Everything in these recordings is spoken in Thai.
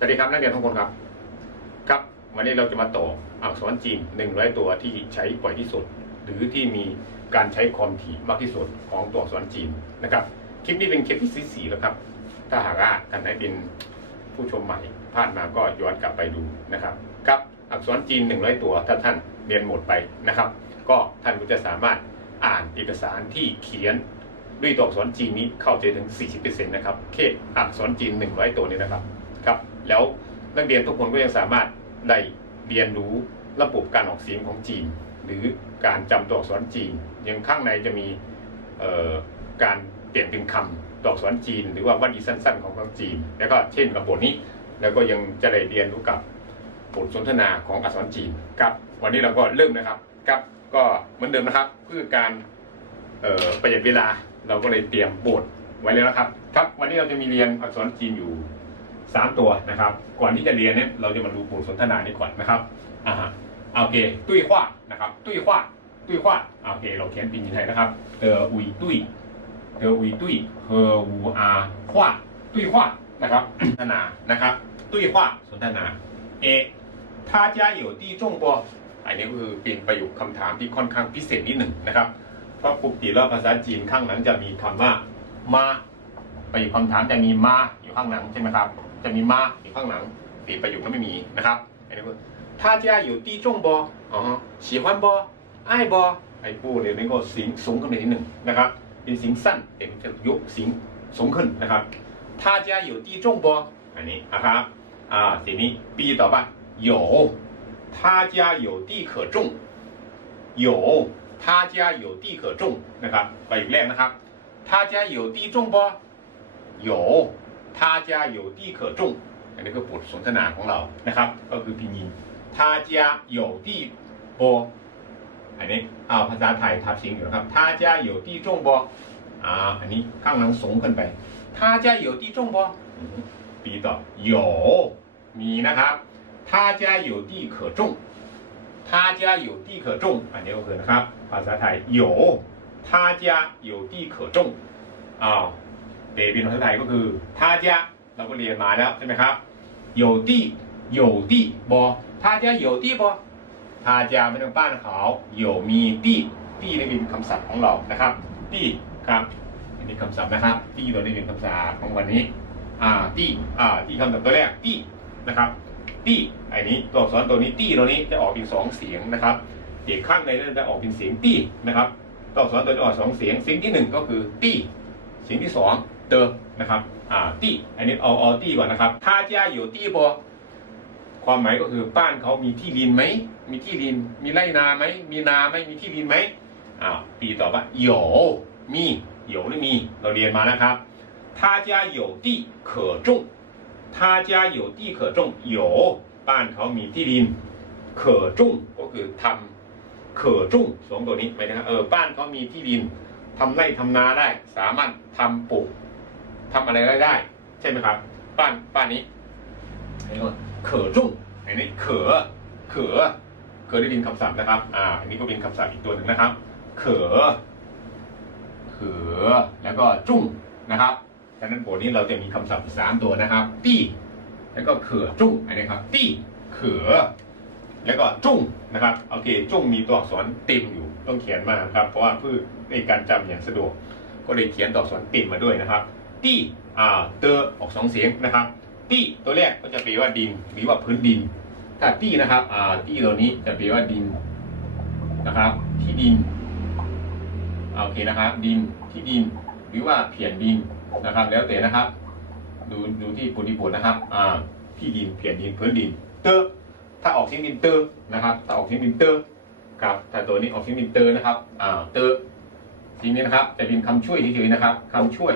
สวัสดีครับนักเรียนทุกคนครับครับ วันนี้เราจะมาต่ออักษรจีน100 ตัวที่ใช้บ่อยที่สุด หรือที่มีการใช้ความถี่มากที่สุดของตัวอักษรจีนนะครับคลิปนี้เป็นคลิปที่สี่แล้วครับ ถ้าหากว่าท่านไหนเป็นผู้ชมใหม่พลาดมาก็ย้อนกลับไปดูนะครับครับอักษรจีน 100 ตัวถ้าท่านเรียนหมดไปนะครับ ก็ท่านก็จะสามารถอ่านเอกสารที่เขียนด้วยตัวอักษรจีนนี้เข้าใจถึง 40%นะครับแค่อักษรจีน 100 ตัวนี้นะครับครับ แล้วนักเรียนทุกคนก็ยังสามารถได้เรียนรู้ระบบการออกเสียงของจีน หรือการจำตัวอักษรจีนยังข้างในจะมีการเปลี่ยนเป็นคำตัวอักษรจีน หรือว่าวลีสั้น ๆ ของคำจีน แล้วก็เช่นกับบทนี้ แล้วก็ยังจะได้เรียนรู้กับบทสนทนาของอักษรจีนครับวันนี้เราก็เริ่มนะครับครับก็เหมือนเดิมนะครับเพื่อการประหยัดเวลาเราก็เลยเตรียมบทไว้แล้วนะครับ ครับวันนี้เราจะมีเรียนอักษรจีนอยู่ สามตัวนะครับ ก่อนที่จะเรียนเนี่ยเราจะมาดูบทสนทนานี้ก่อนนะครับอ่าฮะโอเค ตุ้ยขว้านะครับ ตุ้ยขว้าตุ้ยขว้าโอเค เราเขียนเป็นภาษาไทยนะครับเดออุยตุ้ยเดออุยตุ้ยเฮอวูอาขว้าตุ้ยขว้านะครับ สนทนานะครับ ตุ้ยขว้าสนทนาเอ他家有地种不อันนี้ก็คือเป็นประโยคคำถามที่ค่อนข้างพิเศษนิดหนึ่งนะครับ เพราะปกติแล้วภาษาจีนข้างหลังจะมีคำว่ามาประโยคคำถามจะมีมาอยู่ข้างหลังใช่ไหมครับ จะมีมาอยู่ข้างหลังตีประโยคนั้นไม่มีนะครับอันนี้คือ他家有地种不อ๋อ喜欢不爱不ไอ้ปูเนี่ยนี่ก็สิงสูงขึ้นไปนิดหนึ่งนะครับ เป็นสิงสั้นเป็นจะยกสิงสูงขึ้นนะครับ他家有地种不อันนี้นะครับอ่าทีนี้ปีต่อไป有他家有地可种有他家有地可种นะครับไปอีกแรกนะครับ他家有地种不有 他家有地可种อันนี้คือบทสนทนาของเรานะครับ ก็คือพินยิน他家有地不อันนี้อ้าวภาษาไทยทับเสียงอยู่นะครับ他家有地种不อ่าอันนี้ข้างหลังสูงขึ้นไป他家有地种不อืมปีต่อ有มีนะครับ他家有地可种他家有地可种อันนี้ก็คือนะครับ ภาษาไทย有他家有地可种อ้าว เดเป็นภาษาไทยก็คือท่าจ้าเราก็เรียนมาแล้วใช่ไหมครับ有地有地不บอท่าจ้า有地不บอท่าจ้าไม่ต้องป้านเขา有มีตี้ตี้นี่เป็นคำศัพท์ของเรานะครับตี้ครับอันนี้คำศัพท์นะครับตี้ตัวนี้เป็นคำศัพท์ของวันนี้อ่าตี้อ่าตี้คำศัพท์ตัวแรกตี้นะครับตี้ไอ้นี้ตัวอักษรตัวนี้ตี้ตัวนี้จะออกเป็นสองเสียงนะครับเสียข้างในนั้นจะออกเป็นเสียงตี้นะครับตัวอักษรตัวนี้ออกสองเสียงเสียงที่หนึ่งก็คือตี้เสียงที่สอง เตอนะครับอ่าตี้อันนี้เอาเอาตี้ก่อนนะครับถ้า家有地不ความหมายก็คือบ้านเขามีที่ดินไหมมีที่ดิน มีไร่นาไหมมีนาไหมมีที่ดินไหมอ่าปีต่อไป有มี有หรือมีเราเรียนมานะครับ他家有地可种他家有地可种有บ้านเขามีที่ดิน可种ก็คือทำ可种สองตัวนี้หมายถึงว่าเออบ้านเขามีที่ดินทำไร่ทำนาได้ สามารถทำปลูก ทำอะไรได้ ใช่ไหมครับป้านป้านนี้เรียกว่เขอจุ้งอันนี้เขอเขอเขอได้บินคำศัพท์นะครับอ่าอันนี้ก็เป็นคำศัพท์อีกตัวหนึ่งนะครับ เขอเขอแล้วก็จุ้งนะครับดังนั้นบทนี้เราจะมีคำศัพท์สามตัวนะครับ ตี้แล้วก็เขอจุ้งอันนี้ครับ ตี้เขอแล้วก็จุ้งนะครับโอเคจุ้งมีตัวอักษรเต็มอยู่ต้องเขียนมาครับ เพราะว่าเพื่อในการจำอย่างสะดวก ก็เลยเขียนตัวอักษรเต็มมาด้วยนะครับ ตี้อ่าเตอออกสองเสียงนะครับ ตี้ตัวแรกก็จะแปลว่าดิน หรือว่าพื้นดิน ถ้าตี้นะครับอ่าตี้ตัวนี้จะแปลว่าดินนะครับ ที่ดินโอเคนะครับ ดินที่ดินหรือว่าเพียนดินนะครับ แล้วแต่นะครับ ดูดูที่บริบทนะครับอ่าที่ดินเพียนดินพื้นดิน เตอถ้าออกเสียงดินเตอนะครับ ถ้าออกเสียงดินเตอครับถ้าตัวนี้ออกเสียงดินเตอนะครับอ่าเตอร์สิ่งนี้นะครับจะเป็นคำช่วยเฉยๆนะครับคำช่วย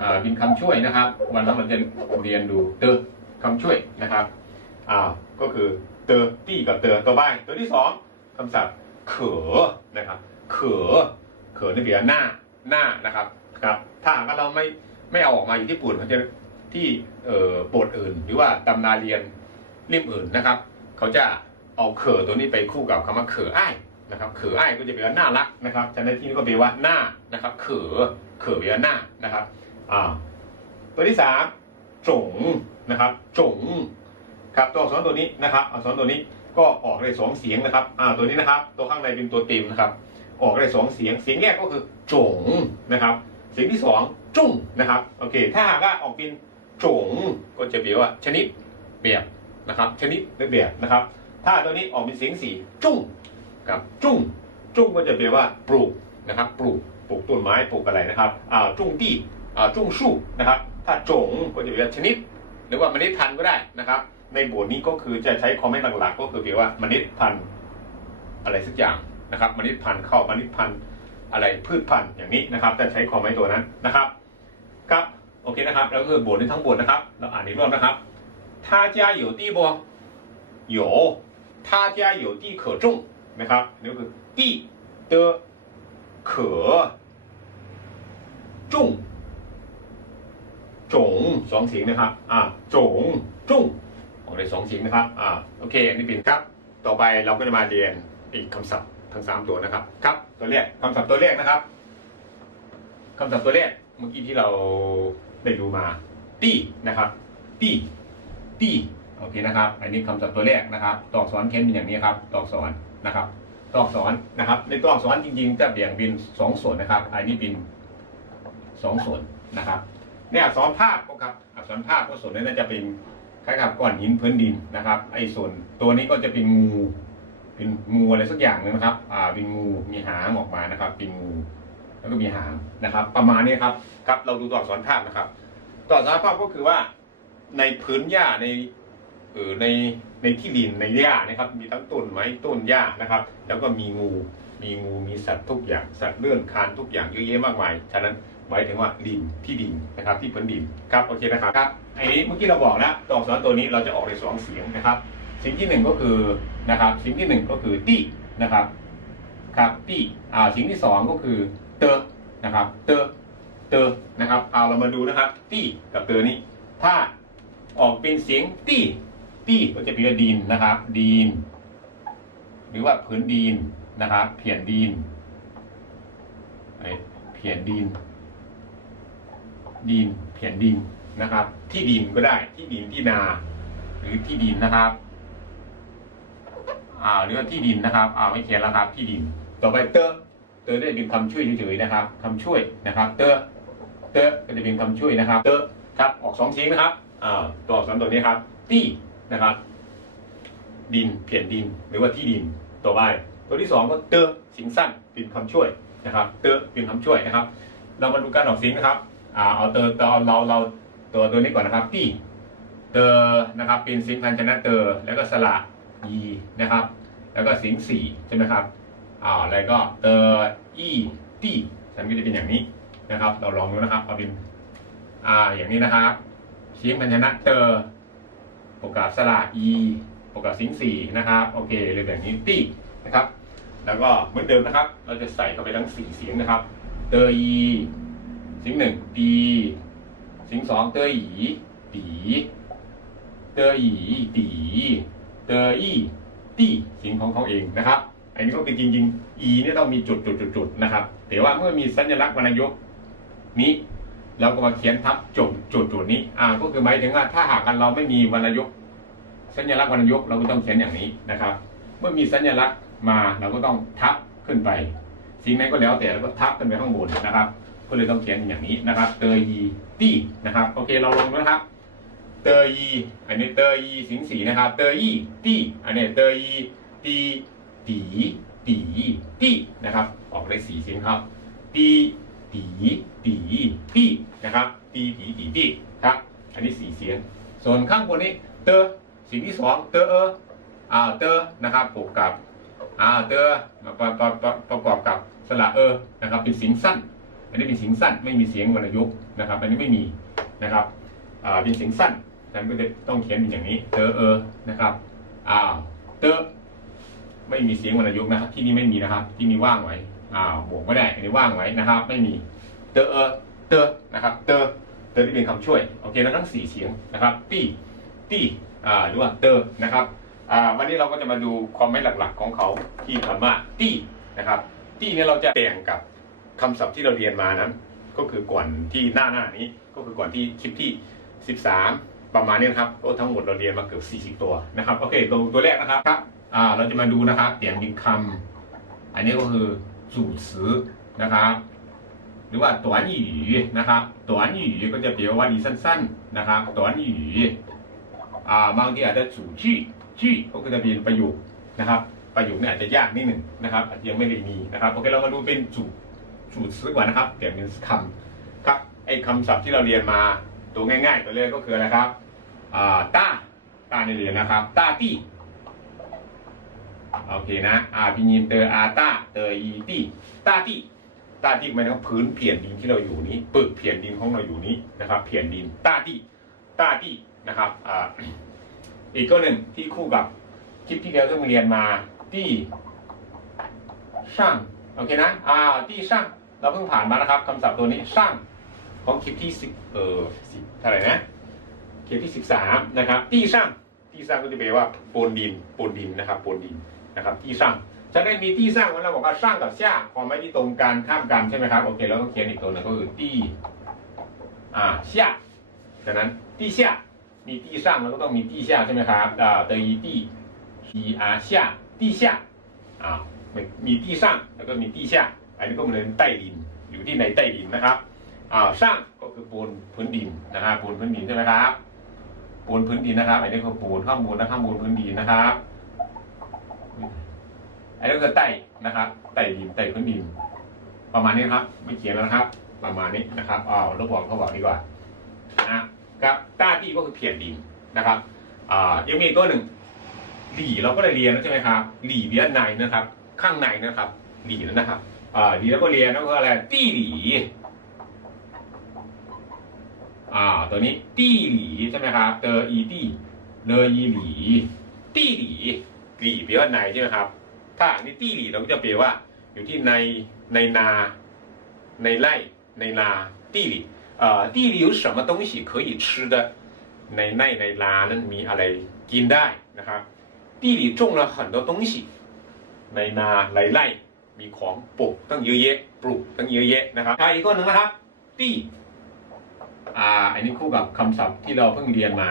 อ่าเป็นคำช่วยนะครับ วันนั้นเราจะเรียนดูเตอคำช่วยนะครับอ่าก็คือเตอตี้กับเตอตัวใบตัวที่สองคำศัพท์เขอนะครับเขอเขอนี่แปลว่าหน้าหน้านะครับครับถ้าหากเราไม่ไม่เอาออกมาอยู่ที่ปุ่นเขาจะที่เอ่อบทอื่น หรือว่าตำนาเรียนเล่มอื่นนะครับเขาจะเอาเขอตัวนี้ไปคู่กับคำว่าเขออ้ายนะครับเขออ้ายก็จะแปลว่าน่ารักนะครับฉะนั้นที่นี่ก็แปลว่าหน้านะครับ เขอ เขอแปลว่าหน้านะครับอ่าตัวที่สามจงนะครับจงครับตัวอักษรตัวนี้นะครับอักษรตัวนี้ก็ออกได้สองเสียงนะครับอ่าตัวนี้นะครับ ตัวข้างในเป็นตัวเต็มนะครับ ออกได้สองเสียง เสียงแรกก็คือจงนะครับ เสียงที่สองจุ้งนะครับโอเค ถ้าหากว่าออกเป็นจงก็จะแปลว่าชนิดแบบนะครับ ชนิดหรือแบบนะครับ ถ้าตัวนี้ออกเป็นเสียงสี่จุ้งกับจุ้งจุ้งก็จะแปลว่าปลูกนะครับ ปลูก ปลูกต้นไม้ปลูกอะไรนะครับอ่าจุ้งตี้อ่าจุ้งสู้นะครับ ถ้าจงก็จะแปลว่าชนิด หรือว่าเมล็ดพันธุ์ก็ได้นะครับ ในบทนี้ก็คือจะใช้คอมเมนต์หลักๆ ก็คือแปลว่าเมล็ดพันธุ์อะไรสักอย่างนะครับเมล็ดพันธุ์ข้าวเมล็ดพันธุ์อะไรพืชพันธุ์อย่างนี้นะครับจะใช้คอมเมนต์ตัวนั้นนะครับ ครับโอเคนะครับแล้วก็คือบทนี้ทั้งบทนะครับ เราอ่านอีกรอบนะครับ他家有地不有他家有地可种นะครับนี่ก็คือ地的 可种จงสองเสียงนะครับ อ่าจงจุ้งออกได้สองเสียงนะครับ อ่า โอเค อันนี้เป็นครับ ต่อไปเราก็จะมาเรียนอีกคำศัพท์ทั้งสามตัวนะครับ ครับ ตัวแรกคำศัพท์ตัวแรกนะครับคำศัพท์ตัวแรกเมื่อกี้ที่เราได้ดูมา ตีนะครับ ตีตีโอเคนะครับ อันนี้คำศัพท์ตัวแรกนะครับตอกสอนเค้นเป็นอย่างนี้ครับตอกสอนนะครับ ตอกสอนนะครับในตอกสอนจริงๆ จะแบ่งเป็นสองส่วนนะครับ อันนี้เป็นสองส่วนนะครับเนี่ยอักษรภาพก็ครับอักษรภาพก็ส่วนนี้น่าจะเป็นคล้ายกับก้อนหินพื้นดินนะครับ ไอ้ส่วนตัวนี้ก็จะเป็นงู เป็นงูอะไรสักอย่างหนึงนะครับ อ่าเป็นงูมีหางออกมานะครับ เป็นงูแล้วก็มีหางนะครับ ประมาณนี้ครับครับเราดูตัวอักษรภาพนะครับ ตัวอักษรภาพก็คือว่าในพื้นหญ้าใน ออในในที่ดินในหญ้านะครับ มีทั้งต้นไม้ต้นหญ้านะครับ แล้วก็มีงูมีงูมีสัตว์ทุกอย่างสัตว์เลื่อนคานทุกอย่างเยอะแยะมากมายฉะนั้นหมายถึงว่าดินที่ดินนะครับ ที่พื้นดินครับโอเคนะครับครับไอ้นี้เมื่อกี้เราบอกแล้วตัวอักษรตัวนี้เราจะออกในสองเสียงนะครับ สิ่งที่หนึ่งก็คือนะครับ สิ่งที่หนึ่งก็คือตี้นะครับครับตี้อ่าสิ่งที่สองก็คือเตอนะครับ เตอเตอนะครับเอาเรามาดูนะครับ ตี้กับเตอนี้ถ้าออกเป็นเสียงตี้ ตี้ก็จะเป็นดินนะครับดินหรือว่าพื้นดินนะครับเพียนดินเพียนดินดินเพียนดินนะครับ ที่ดินก็ได้ที่ดินที่นา หรือที่ดินนะครับอ่าหรือว่าที่ดินนะครับอ่าไม่เขียนแล้วครับ ที่ดิน ต่อไปเตอเตอได้เป็นคำช่วยเฉยๆนะครับคำช่วยนะครับ เตอเตอก็จะเป็นคำช่วยนะครับ เตอครับออกสองเสียงนะครับอ่าตัวอักษรตัวนี้ครับ ตี้ นะครับ ดินเพียนดินหรือว่าที่ดินต่อไปตัวที่สองก็เตอสียงสั้นเป็นคำช่วยนะครับ เตอเป็นคำช่วยนะครับ เรามาดูการออกเสียงนะครับอ่าเอาเตอเราเราเราตัวตัวนี้ก่อนนะครับตีเตอนะครับเป็นสียงพันชนะเตอแล้วก็สระอีนะครับ แล้วก็สียงสี่ใช่ไหมครับอ่าแล้วก็เตออีตีฉันก็จะเป็นอย่างนี้นะครับ เราลองดูนะครับเอาเป็นอ่าอย่างนี้นะครับเสียงพันชนะเตอ ร์ปกอบสระอีปกอบเสียงสี่นะครับโอเคเลยแบบนี้ตีนะครับ แล้วก็เหมือนเดิมนะครับ เราจะใส่เข้าไปทั้งสี่เสียงนะครับ เตออีสียงหนึ่งตีสียงสองเตอหยีตีเตอหยีตีเตออีตีสียงของเขาเองนะครับอันนี้ก็คือจริงๆ e เนี่ยต้องมีจุดจุดจุดจุดนะครับ แต่ว่าเมื่อมีสัญลักษณ์วรรณยุกต์นี้ เราก็มาเขียนทับจุดจุดจุดนี้ อ่า ก็คือหมายถึงว่าถ้าหากกันเราไม่มีวรรณยุกสัญลักษณ์วรรณยุกเราก็ต้องเขียนอย่างนี้นะครับ เมื่อมีสัญลักษณ์มาเราก็ต้องทับขึ้นไป สิ่งไหนก็แล้วแต่เราก็ทับขึ้นไปข้างบนนะครับ ก็เลยต้องเขียนอย่างนี้นะครับเตยีตี้นะครับโอเคเราลงนะครับ เตยีอันนี้เตยีสิงสีนะครับ เตยีตี้อันนี้เตยีตีตีตีตี้นะครับ ออกได้สีเสียงครับตี ตีตีตี้นะครับตีตีตีตี้ครับ อันนี้สี่เสียง ส่วนข้างบนนี้เตอเสียงที่สองเตอเอออ่าเตอนะครับปกกับอ่าเตอมาประประประประกอบกับสระเออนะครับ เป็นเสียงสั้น อันนี้เป็นเสียงสั้นไม่มีเสียงวรรณยุกต์นะครับ อันนี้ไม่มีนะครับอ่าเป็นเสียงสั้นนั้นก็จะต้องเขียนเป็นอย่างนี้เตอเออนะครับอ้าวเตอไม่มีเสียงวรรณยุกต์นะครับที่นี่ไม่มีนะครับ ที่มีว่างไว้ อ้าวบวกไม่ได้อันนี้ว่างไว้นะครับ ไม่มีเตอเตอนะครับเตอเตอที่เป็นคำช่วยโอเคแล้วทั้งสี่เสียงนะครับตี้ตี้อ่าหรือว่าเตอนะครับอ่าวันนี้เราก็จะมาดูความหมายหลักๆของเขาที่คำว่าตี้นะครับตี้เนี่ยเราจะแต่งกับคำศัพท์ที่เราเรียนมานั้น ก็คือก่อนที่หน้าหน้านี้ก็คือก่อนที่คลิปที่สิบสามประมาณนี้นะครับโอ้ทั้งหมดเราเรียนมาเกือบสี่สิบตัวนะครับโอเคตัวตัวแรกนะครับครับอ่าเราจะมาดูนะครับเปลี่ยนดินคำอันนี้ก็คือ สูตรสือนะครับหรือว่าตัวหยีนะครับตัวหยีก็จะแปลว่าดีสั้นๆนะครับตัวหยีอ่าบางทีอาจจะสูชื่อชื่อก็จะเป็นประโยคนะครับประโยคเนี่ยอาจจะยากนิดหนึ่งนะครับอาจจะยังไม่ได้มีนะครับโอเคเรามาดูเป็นสูตรสูตรซื้อก่อนนะครับเปลี่ยนเป็นคำครับไอ้คำศัพท์ที่เราเรียนมาตัวง่ายๆตัวแรกก็คืออะไรครับอ่าต้าต้าในเรียนนะครับต้าตี้ โอเคนะอาพิญินเตออาตาเตออีตี้ต้าตี้ต้าตี้หมายถึงพื้นเพียนดินที่เราอยู่นี้ปึกเพียนดินของเราอยู่นี้นะครับเพียนดินต้าตี้ต้าตี้นะครับอ่าอีกก็หนึ่งที่คู่กับคลิปที่เราต้องเรียนมาที่ช่างโอเคนะอ่าที่ช่างเราเพิ่งผ่านมานะครับคำศัพท์ตัวนี้ช่างของคลิปที่สิบเออสิบเท่าไหร่นะคลิปที่สิบสามนะครับที่ช่างที่ช่างก็จะแปลว่าปูนดินปูนดินนะครับปูนดิน นะครับที่ช่างจะได้มีที่สร้างวันเราบอกว่าสร้างกับช่าความหมายที่ตรงกันข้ามกันใช่ไหมครับโอเคแล้วก็เขียนอีกตัวหนึงก็คือที่อ่าช่าฉะนั้นที่ช่ามีที่สร้างแล้วก็ต้องมีที่ช่าใช่ไหมครับอ่าเตยที่ทีอาช่าที่ช่าอ่ามีที่สร้างแล้วก็มีที่ช่าอันนี้ก็เหมือนใต้ดินอยู่ที่ในใต้ดินนะครับอ่าสร้างก็คือปูนพื้นดินนะครับปูนพื้นดินใช่ไหมครับปูนพื้นดินนะครับ อันนี้คือปูนข้างบนนะข้างบนพื้นดินนะครับ อันนี้ก็คือใต้นะครับใต้ดินใต้พื้นดิน ประมาณนี้ครับ ไม่เขียนแล้วนะครับ ประมาณนี้นะครับอ้าวลบบอกเขาบอกดีกว่านะครับต้าที่ก็คือเพียนดินนะครับอ่ายังมีอีกตัวหนึ่งหลี่เราก็ได้เรียนแล้วใช่ไหมครับ หลี่เบียนในนะครับ ข้างในนะครับ หลี่แล้วนะครับอ่าหลี่แล้วก็เรียนแล้วก็อะไรตี้หลี่อ่าตัวนี้ตี้หลี่ใช่ไหมครับเตออีตี้เลอีหลี่ตี้หลี่หลี่แปลว่าในใช่ไหมครับ ถ้าอันนี้ตี้หลี่เราก็จะแปลว่า อยู่ที่ใน ในนา ในไร่ ในนา ตี้หลี่เอ่อตี้หลี่有什么东西可以吃的ในไร่ในนานั้นมีอะไรกินได้นะครับ 地里种了很多东西ในนาในไร่มีของปลูกตั้งเยอะแยะปลูกตั้งเยอะแยะนะครับอ่าอีกข้อหนึ่งนะครับตี้อ่าอันนี้คู่กับคำศัพท์ที่เราเพิ่งเรียนมา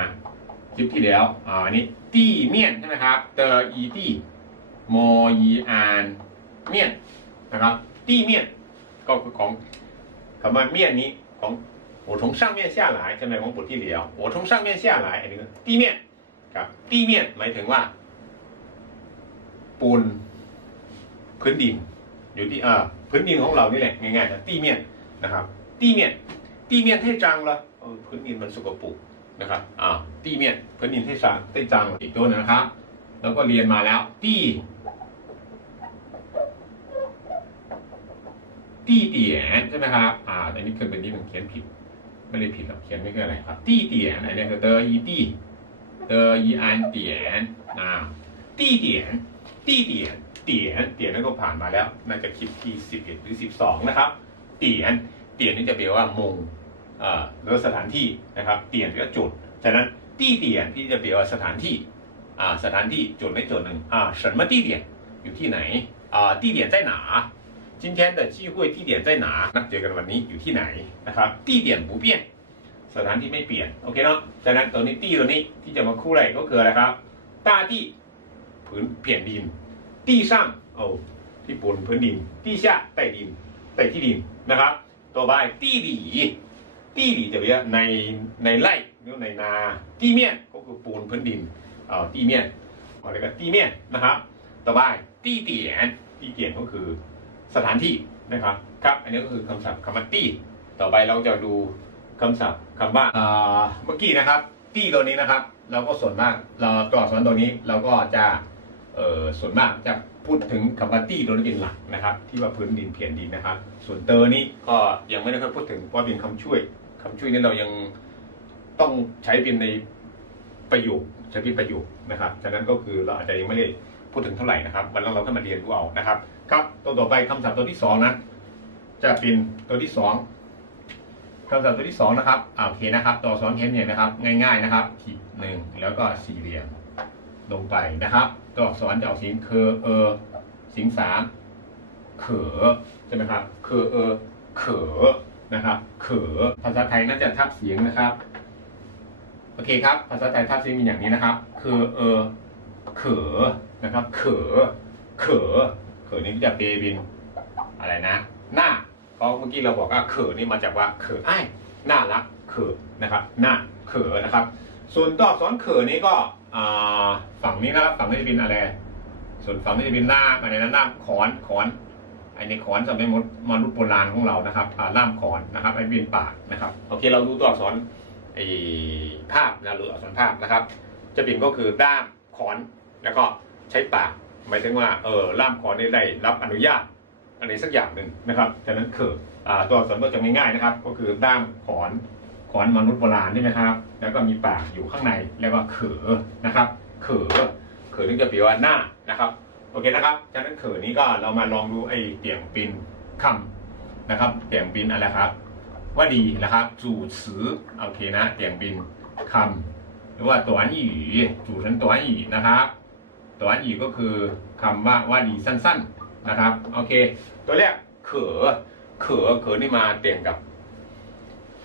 คลิปที่แล้วอ่าอันนี้ตี้เมียนใช่ไหมครับเตออีตี้โ มอีอานเมียนนะครับตี้เมียนก็คือของคำว่าเมียนนี้ของ我从上面下来ใช่ไหมของบทที่แล้ว我从上面下来อันนี้地面ครับ地面หมายถึงว่า ปูนพื้นดิน อยู่ที่อ่าพื้นดินของเรานี่แหละง่ายๆนะตีเมียนนะครับตีเมียนตีเมียนให้จังละเออพื้นดินมันสกปรกนะครับอ่าตีเมียนพื้นดินให้จังให้จังอีกตัวหนึงนะครับ แล้วก็เรียนมาแล้วตี ตีเตียนใช่ไหมครับอ่าแต่นี่เคยเป็นที่หนึ่งเขียนผิด ไม่ได้ผิดหรอกเขียนไม่คืออะไรครับตีเตียนอันนี้คือเตออีตีเตออีอันเตียนอ่าตีเตียน ตี้เตียนเตียนเตียนนั่นก็ผ่านมาแล้ว น่าจะคลิปที่ 11 หรือ 12 นะครับ เตียน เตียนนี่จะแปลว่ามงเอ่อหรือสถานที่นะครับ เตียนแปลว่าจุด ฉะนั้นตี้เตียนที่จะแปลว่าสถานที่ อ่า สถานที่จุดในจุดหนึ่งอ่า什么地点อยู่ที่ไหน อ่า地点在哪 今天的聚会地点在哪นัดเจอกันวันนี้อยู่ที่ไหนนะครับ地点不变สถานที่ไม่เปลี่ยน โอเคเนาะ ฉะนั้นตัวนี้ตี้ตัวนี้ที่จะมาคู่อะไรก็คืออะไรครับ大地พื้นเพียนดิน地上โอ้ที่ปูนพื้นดิน地下ใต้ดินใต้ที่ดินนะครับ ต่อไป地理地理จะแปลว่าในในไร่หรือในนา地面ก็คือปูนพื้นดินเอ่อ地面อะไรก็地面นะครับ ต่อไป地点地点ก็คือ สถานที่นะครับครับ อันนี้ก็คือคำศัพท์คำว่าตี้ต่อไปเราจะดูคำศัพท์คำว่าเอ่อเมื่อกี้นะครับ ตี้ตัวนี้นะครับ เราก็ส่วนมากเราตัวอักษรตัวนี้เราก็จะเอ่อส่วนมากจะพูดถึงคำว่าตี้ตัวนี้เป็นหลักนะครับ ที่ว่าพื้นดินเพียนดินนะครับ ส่วนเตอร์นี้ก็ยังไม่ได้ค่อยพูดถึงเพราะเป็นคำช่วยคำช่วยนี้เรายังต้องใช้เป็นในประโยคใช้เป็นประโยคนะครับฉะนั้นก็คือเราอาจจะยังไม่ได้พูดถึงเท่าไหร่นะครับ วันหลังเราก็มาเรียนรู้เอานะครับ ครับตัวต่อไปคำศัพท์ตัวที่สองนั้นจะเป็นตัวที่สองคำศัพท์ตัวที่สองนะครับอ่าโอเคนะครับ ตัวอักษรเห็นเนี่ยนะครับ ง่าย ๆนะครับขีดหนึ่งแล้วก็สี่เหลี่ยมลงไปนะครับ ตัวอักษรจะออกเสียงเคอเออเสียงสามเขอใช่ไหมครับเคอเออเขอนะครับเขอภาษาไทยน่าจะทับเสียงนะครับโอเคครับ ภาษาไทยท่าซียงมีอย่างนี้นะครับเคอเออเขอนะครับเขอเขอ เขอนี่จะเปบิน อะไรนะ หน้าเพราะเมื่อกี้เราบอกว่าเขอนี่มาจากว่าเขอไอ้ายน่ารักเขอนนะครับ หน้าเขอนนะครับ ส่วนตัวอักษรเขอนี้ก็ฝั่งนี้นะครับฝั่งนี้จะเป็นอะไร ส่วนฝั่งนี้จะเป็นล่ามอะไรนะล่ามขอนขอนไอ้ในขอนสมัยมดมนุษย์โบราณของเรานะครับล่ามขอนนะครับไอ้เป็นปากนะครับโอเคเราดูตัวอักษรไอ้ภาพนะหรืออักษรภาพนะครับ จะเป็นก็คือด้ามขอนแล้วก็ใช้ปาก หมายถึงว่าเออล่ามขอนนี้ได้รับอนุญาตอะไรสักอย่างหนึ่งนะครับฉะนั้นคืออ่าตัวอักษรก็จะง่ายๆนะครับ ก็คือด้ามขอนขอนมนุษย์โบราณใช่ไหมครับ แล้วก็มีปากอยู่ข้างในแล้วก็เขอนะครับเขอเขอนี่จะแปลว่าหน้านะครับโอเคนะครับฉะนั้นเขอนี้ก็เรามาลองดูไอ้เตียงปินคำนะครับ เตียงปินอะไรครับว่าดีนะครับ จู词โอเคนะ เตียงปินคำหรือว่าตัวอันหยีจูฉันตัวอันหยีนะครับ ตัวอีก็คือคำว่าว่าดีสั้น ๆนะครับโอเค ตัวแรกเขอเขอเขอนี่มาเตียงกับ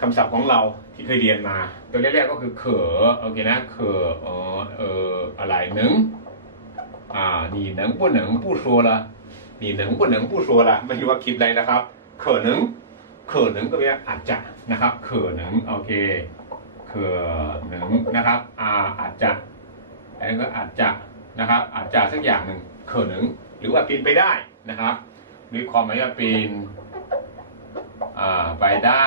คำศัพท์ของเราที่เคยเรียนมา ตัวแรกๆก็คือเขอโอเคนะเขอเออเอออะไรหนึ่งอ่านี่หนี能หนึ่งผู้หนึ่ไม่รู้ว่าคิดอะไรนะครับ เขอหนึ่งเขอหนึ่งก็แปลว่าอาจจะนะครับเขอหนึ่งโอเคเขอหนึ่งนะครับอ่าอาจจะอันนี้ก็อาจจะ นะครับ อาจจะสักอย่างหนึ่ง可能หรือว่าเป็นไปได้นะครับมีความหมายว่าเป็นอ่าไปได้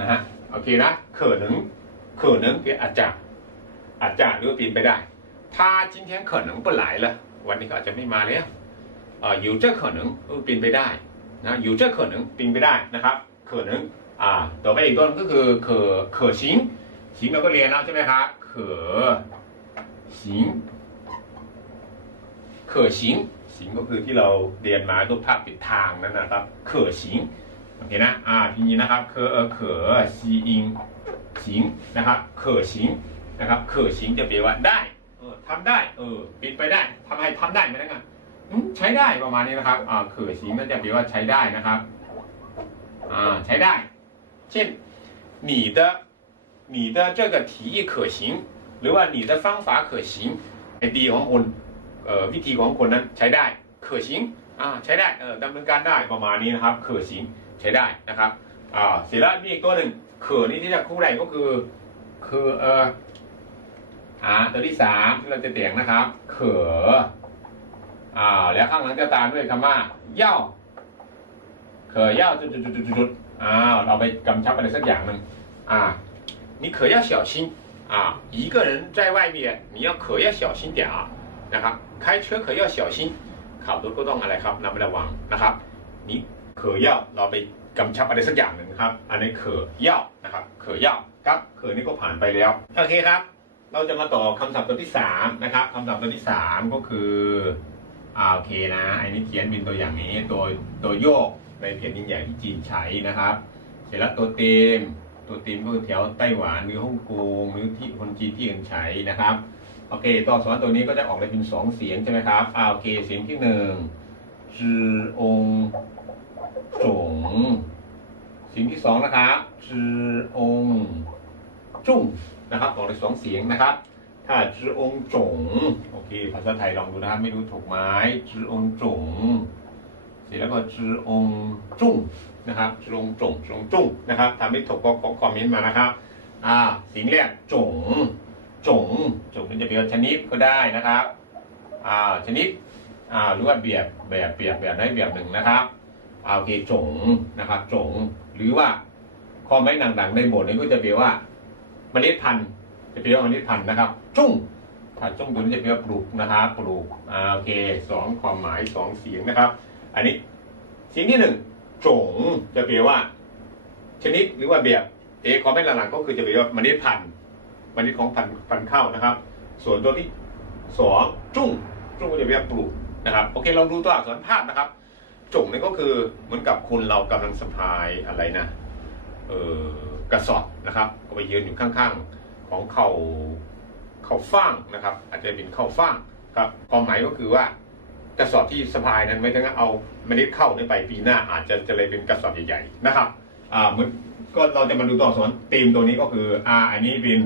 นะฮะโอเคนะ可能可能คืออาจจะอาจจะหรือว่าเป็นไปได้ 他今天可能不来了วันนี้เขาอาจจะไม่มาแล้วเอ่อ有这可能เออเป็นไปได้นะ有这可能เป็นไปได้นะครับ可能อ่าต่อไปอีกตัวนึงก็คือ可可行行เราก็เรียนแล้วใช่ไหมครับ可 行可行行ก็คือที่เราเรียนมารูปภาพปิดทางนั่นนะครับ可行โอเคนะอ่าทีนี้นะครับ可เออ可ซีอิง行นะครับ可行นะครับ可行จะแปลว่าได้ เออทำได้ เออปิดไปได้ทำให้ทำได้ไหมนะงั้นอืมใช้ได้ประมาณนี้นะครับ อ่าเขือสิงก็จะแปลว่าใช้ได้นะครับ อ่า ใช้ได้ เช่น你的你的这个提议可行 หรือว่า你的方法可行ไอดีของคุณเอ่อวิธีของคนนั้นใช้ได้可行อ่า ใช้ได้ เออดำเนินการได้ประมาณนี้นะครับ可行ใช้ได้นะครับ อ่า เสร็จแล้วมีอีกตัวหนึ่งเขือนี่ที่จะคู่ใดก็คือ คือ เออ อ่าตัวที่สามที่เราจะเตียงนะครับ เขออ่า แล้วข้างหลังจะตามด้วยคำว่าเย่าเขอย่าจุดจุดจุดจุดจุดอ่าเราไปกำชับอะไรสักอย่างหนึ่งอ่า你可要小心 啊一个人在外面你要可要小心点啊นะครับ开车可要小心ขับรถก็ต้องอะไรครับระมัดระวังนะครับนี่เขอย่าเราไปกำชับอะไรสักอย่างหนึ่งครับ อันนี้เขอย่านะครับเขอย่าครับเขอนี่ก็ผ่านไปแล้วโอเคครับ เราจะมาต่อคำศัพท์ตัวที่สามนะครับคำศัพท์ตัวที่สามก็คืออ่าโอเคนะอันนี้เขียนเป็นตัวอย่างนี้ตัวตัวโยกในเพียนยิ่งใหญ่ที่จีนใช้นะครับ เสร็จแล้วตัวเต็ม ตัวต็มก็คือแถวไต้หวันหรือฮ่องกงหรือที่คนจีนที่อื่นใช้นะครับโอเค ตัวอักษรตัวนี้ก็จะออกเลยเป็นสองเสียงใช่ไหมครับอ่าโอเคเสียงที่หนึ่งจือองจงเสียงที่สองนะครับจือองจุ้งนะครับออกเลยสองเสียงนะครับ ถ้าจือองจงโอเคภาษาไทยลองดูนะครับไม่รู้ถูกไหมจือองจงเสร็จแล้วก็จือองจุ้ง นะครับจงจงจงจุ้งนะครับถ้าไม่ถูกก็คอมเมนต์มานะครับอ่าสียงแรกจงจงจงนี่จะเป็นชนิดก็ได้นะครับอ่าชนิดอ่าหรือว่าแบบแบบเปรียบแบบใดแบบหนึ่งนะครับอ่าโอเคจงนะครับจงหรือว่าคอมเมนต์ดังๆในบทนี้ก็จะแปลว่าเมล็ดพันธุ์จะแปลว่าเมล็ดพันธุ์นะครับ จุ้งถ้าจุ้งตัวนี้จะแปลว่าปลูกนะครับปลูกอ่าโอเคสองความหมายสองเสียงนะครับ อันนี้เสียงที่หนึ่ง จงจะแปลว่า ชนิดหรือว่าแบบเอคอมเมนต์หลังๆก็คือจะแปลว่าเมล็ดพันธุ์เมล็ดของพันธุ์พันธุ์ข้าวนะครับ ส่วนตัวที่สองจุ้งจุ้งก็จะแปลว่าปลูกนะครับโอเคเราดูตัวอักษรภาพนะครับจงนี่ก็คือเหมือนกับคุณเรากำลังสะพายอะไรนะเออกระสอบนะครับ ก็ไปยืนอยู่ข้างๆของเขาเขาฟ่างนะครับ อาจจะเป็นเข้าฟ่างครับความหมายก็คือว่า กระสอบที่สะพายนั้นไม่ถึงเอาเมล็ดข้าวนี่ไปปีหน้าอาจจะจะเลยเป็นกระสอบใหญ่ๆนะครับอ่าเหมือนก็เราจะมาดูตัวอักษรตีมตัวนี้ก็คืออ่าอันนี้เป็น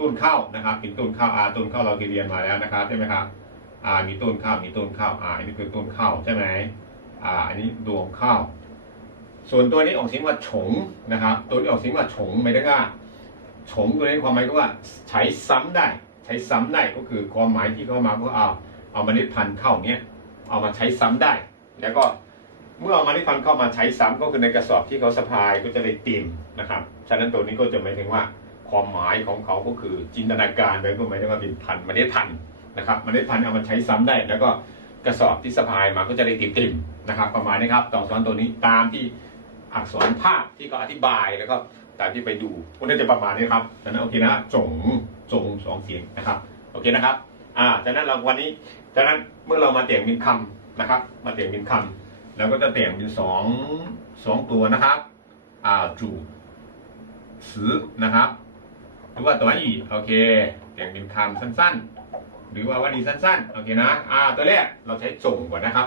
ต้นข้าวนะครับเป็นต้นข้าวอ่าต้นข้าวเราเคยเรียนมาแล้วนะครับใช่ไหมครับอ่ามีต้นข้าวมีต้นข้าวอ่าอันนี้คือต้นข้าวใช่ไหมอ่าอันนี้ดวงข้าว ส่วนตัวนี้ออกเสียงว่าฉงนะครับ ตัวนี้ออกเสียงว่าฉงไม่ได้ว่าฉงตัวนี้ความหมายก็ว่าใช้ซ้ำได้ ใช้ซ้ำได้ก็คือความหมายที่เข้ามาก็เอาเอาเมล็ดพันธุ์ข้าวเนี้ย เอามาใช้ซ้ำได้ แล้วก็เมื่อเอาเมล็ดพันเข้ามาใช้ซ้ำก็คือในกระสอบที่เขาสะพายก็จะได้ติมนะครับ ฉะนั้นตัวนี้ก็จะหมายถึงว่าความหมายของเขาก็คือจินตนาการไปก็หมายถึงว่าเป็นพันเมล็ดพันธุ์นะครับเมล็ดพันธุ์เอามาใช้ซ้ำได้ แล้วก็กระสอบที่สะพายมาก็จะได้ติมติมๆนะครับ ประมาณนี้ครับต่อสอนตัวนี้ตามที่อักษรภาพที่เขาอธิบายแล้วก็ตามที่ไปดูพวกนี้จะประมาณนี้ครับฉะนั้นโอเคนะจงจงสองเสียงนะครับ โอเคนะครับ อ่าจากนั้นเราวันนี้จากนั้น เมื่อเรามาแต่งเป็นคำนะครับ มาแต่งเป็นคำเราก็จะแต่งเป็นสองสองตัวนะครับอ่าจูสือนะครับ หรือว่าตัวอีโอเค แต่งเป็นคำสั้นๆ หรือว่าวลีสั้นๆโอเคนะอ่าตัวแรกเราใช้จงก่อนนะครับ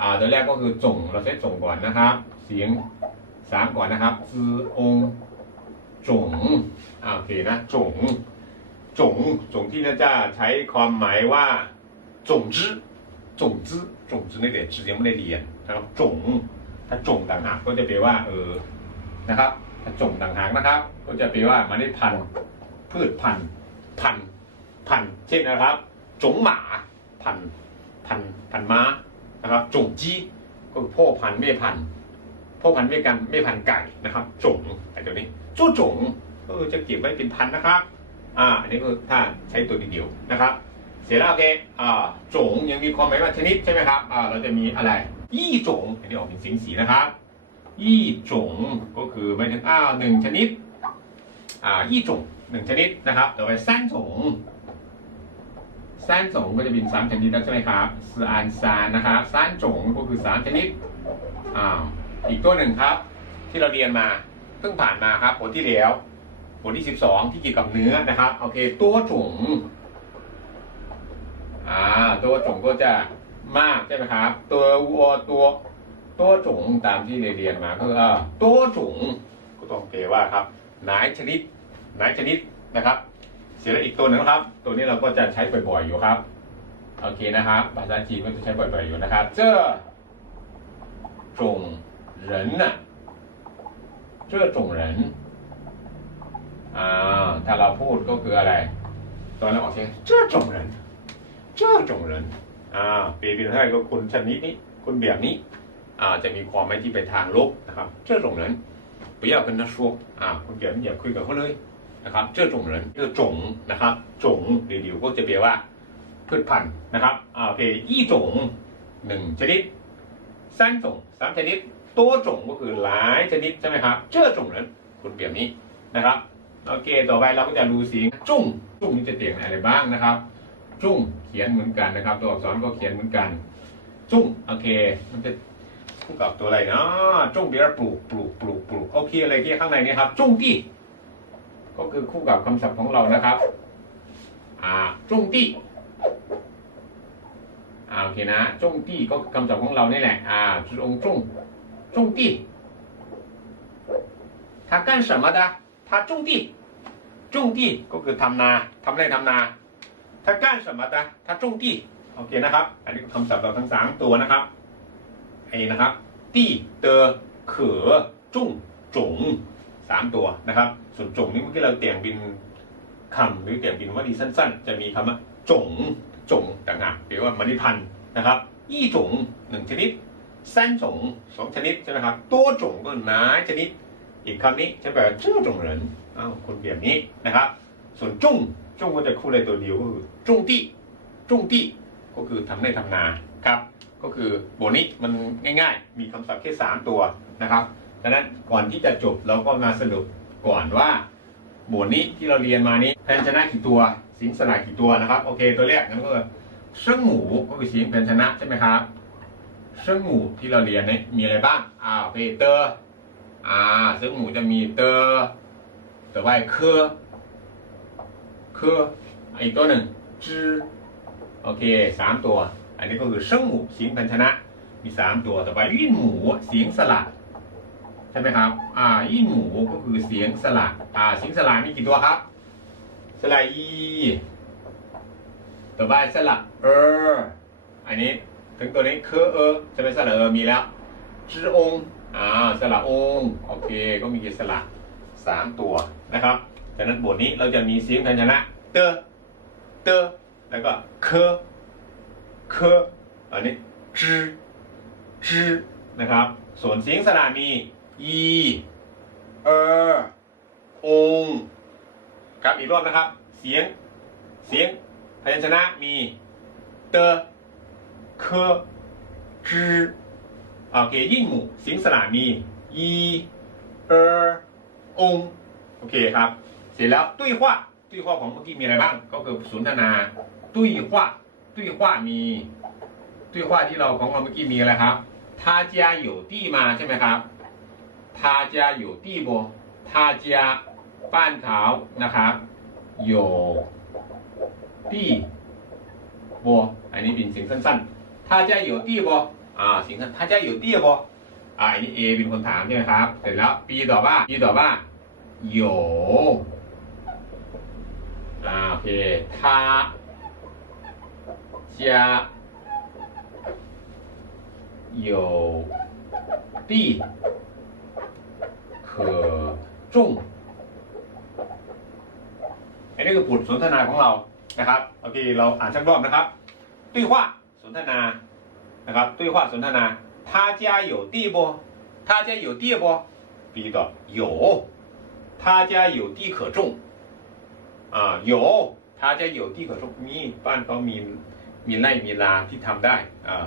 อ่าตัวแรกก็คือจงเราใช้จงก่อนนะครับ เสียงสามก่อนนะครับคือองจงอ่าโอเคนะจงจงจงที่น่าจะใช้ความหมายว่า จงจื้อจงจื้อจงจื้อในเด็กจื้อยังไม่ได้เรียนนะครับจงถ้าจงต่างหากก็จะแปลว่าเออนะครับ ถ้าจงต่างหากนะครับ ก็จะแปลว่ามันได้พันธุ์พืชพันธุ์พันธุ์พันธุ์เช่นนะครับ จงหมาพันธุ์พันธุ์พันธุ์ม้านะครับจงจี้ก็พ่อพันธุ์แม่พันธุ์พ่อพันธุ์แม่กันแม่พันธุ์ไก่นะครับจงไอ้ตัวนี้จู้จงก็คือจะเก็บไว้เป็นพันธุ์นะครับ อ่า อันนี้ก็ถ้าใช้ตัวเดียวนะครับ ร็จแล้วโอเคอ่าจงยังมีความหมายว่าชนิดใช่ไหมครับอ่าเราจะมีอะไรยี่จงอันนี้ออกเป็นสียงสีนะครับยี่จงก็คือหมายถึงอ้าวหนึ่งชนิดอ่ายี่จงหนึ่งชนิดนะครับต่อไปแซนจงซานจงก็จะเป็นสามชนิดแล้วใช่ไหมครับซานซานนะครับซานจงก็คือสามชนิดอ่าอีกตัวหนึ่งครับ ที่เราเรียนมาเพิ่งผ่านมาครับบทที่แล้วบทที่สิบสองที่เกี่ยวกับเนื้อนะครับโอเคตัวจง อ่าตัวจงก็จะมากใช่ไหมครับ ตัววัวตัวตัวจงตามที่เรียนมาก็คือตัวจงก็ต้องแปลว่าครับหนายชนิดหนายชนิดนะครับ เสร็จแล้วอีกตัวหนึ่งครับ ตัวนี้เราก็จะใช้บ่อยๆอยู่ครับโอเคนะครับภาษาจีนก็จะใช้บ่อยๆอยู่นะครับเจ้อจงเหรินน่ะเจ้อจงเหรินอ่าถ้าเราพูดก็คืออะไร ตอนเราออกเสียงเจ้อจงเหริน เจ้อจงเหรินอ่าเปลี่ยนเป็นให้ก็คุณชนิดนี้คุณแบบนี้ อ่า จะมีความหมายที่ไปทางลบนะครับเจ้อจงเหริน不要跟他说อ่าคุณเกี่ยวอย่าคุยกับเขาเลย นะครับเจ้าจงเหรินเจ้าจงนะครับจงเดี๋ยวๆก็จะแปลว่าพืชพันธุ์นะครับอ่าโอเคยี่จงหนึ่งชนิดสามจงสามชนิด ตัวจงก็คือหลายชนิดใช่ไหมครับเจ้าจงเหรินคุณเปรียบนี้นะครับโอเคต่อไปเราก็จะดูเสียงจุ้งจุ้งนี่จะเปลี่ยนอะไรบ้างนะครับ จุ้งเขียนเหมือนกันนะครับ ตัวอักษรก็เขียนเหมือนกัน จุ้งโอเค มันจะคู่กับตัวอะไรเนาะจุ้งเบียร์ปลูกปลูกปลูกปลูกโอเคอะไรที่ข้างในนี้ครับ จุ้งที่ ก็คือคู่กับคำศัพท์ของเรานะครับ อ่าจงตี้อ่าโอเคนะจงตี้ก็คือคำศัพท์ของเรานี่แหละ อ่าจงจงจงตี้他干什么的他种地种地ก็คือทำนาทำไร่ทำนา 他干什么的他种地โอเคนะครับ อันนี้คำศัพท์เราทั้งสามตัวนะครับไอ้นะครับตี้เตอเขอจุ้งจง สามตัวนะครับ ส่วนจงนี่เมื่อกี้เราเตียงบินคำหรือเตียงบินวลีสั้น ๆ จะมีคำว่าจงจงต่างหากแปลว่ามณีพันธุ์นะครับยี่จงหนึ่งชนิดแซนจงสองชนิดใช่ไหมครับ ตัวจงก็หนายชนิด อีกคำนี้จะแปลว่าเจ้าจงเหรินอ้าวคุณเปรียบนี้นะครับ ส่วนจุ้ง จุ้งก็จะคู่เลยตัวเดียวก็คือจุ้งตี้จุ้งตี้ก็คือทำไร่ทำนาครับ ก็คือบทนี้มันง่ายๆ มีคำศัพท์แค่สามตัวนะครับดังนั้นก่อนที่จะจบเราก็มาสรุปก่อนว่าหมวดนี้ที่เราเรียนมานี้แพยัญชนะกี่ตัวสิงสระกี่ตัวนะครับโอเคตัวแรกนั่นก็คือเชิงหมูก็คือสียงพยัญชนะใช่ไหมครับเชิงหมูที่เราเรียนนี้มีอะไรบ้างอ่าโอเคเตอร์อ่าเชิงหมูจะมีเตอร์ต่อไปเคอ เคออีกตัวหนึ่งจื้อโอเคสามตัว อันนี้ก็คือเชิงหมูเสียงพยัญชนะ มีสามตัวต่อไปยื่นหมูเสียงสระใช่ไหมครับ อ่ายี่หมูก็คือเสียงสระอ่าเสียงสระมีกี่ตัวครับสระอีต่อไปสระเอออันนี้ถึงตัวนี้คือเออจะเป็นสระเออมีแล้วจือองอ่าสระองโอเคก็มีกี่สระสามตัวนะครับจากนั้นบทนี้เราจะมีเสียงพยัญชนะ เตอเตอแล้วก็เคเคอันนี้จืจืนะครับ ส่วนเสียงสระมีอีเออองครับอีกรอบนะครับ เสียง เสียงพยัญชนะมีเตอเคจืโอเคยิ่งหมูเสียงสระมีอีเออองโอเคครับ เสร็จแล้วตุ้ยว่า 对话ของเมื่อกี้มีอะไรบ้าง ก็คือสนทนา ตุ้ยข้อตุ้ข้อมีตุ้ข้อที่เราของเราเมื่อกี้มีอะไรครับทาเจีอยู่ตี้มาใช่ไหมครับทาเจียอยู่ตี้โบทาเจียบ้านเขานะครับโยตี้โบอันนี้เป็นเสียงสั้นๆทาเจีอยู่ตี้โบอ่าเสียงสั้นทาเจีอยู่ตี้โบอ่าอันนี้เอเป็นคนถามใช่ไหมครับ เสร็จแล้วปีตอบว่าปีตอบว่าโย เค他家有地可种อันนี้คือบทสนทนาของเรานะครับโอเคเราอ่านสักรอบนะครับ对话สนทนานะครับ对话สนทนา他家有地不他家有地不 B ตอบ有他家有地可种 อ่า有他จะ有ที่เขามี บ้านเขามี มีไร่มีนาที่ทํได้อ่า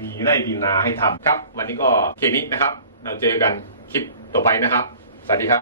มีไร่มีนาให้ทํครับ วันนี้ก็แค่นี้นะครับ เราเจอกันคลิปต่อไปนะครับ สวัสดีครับ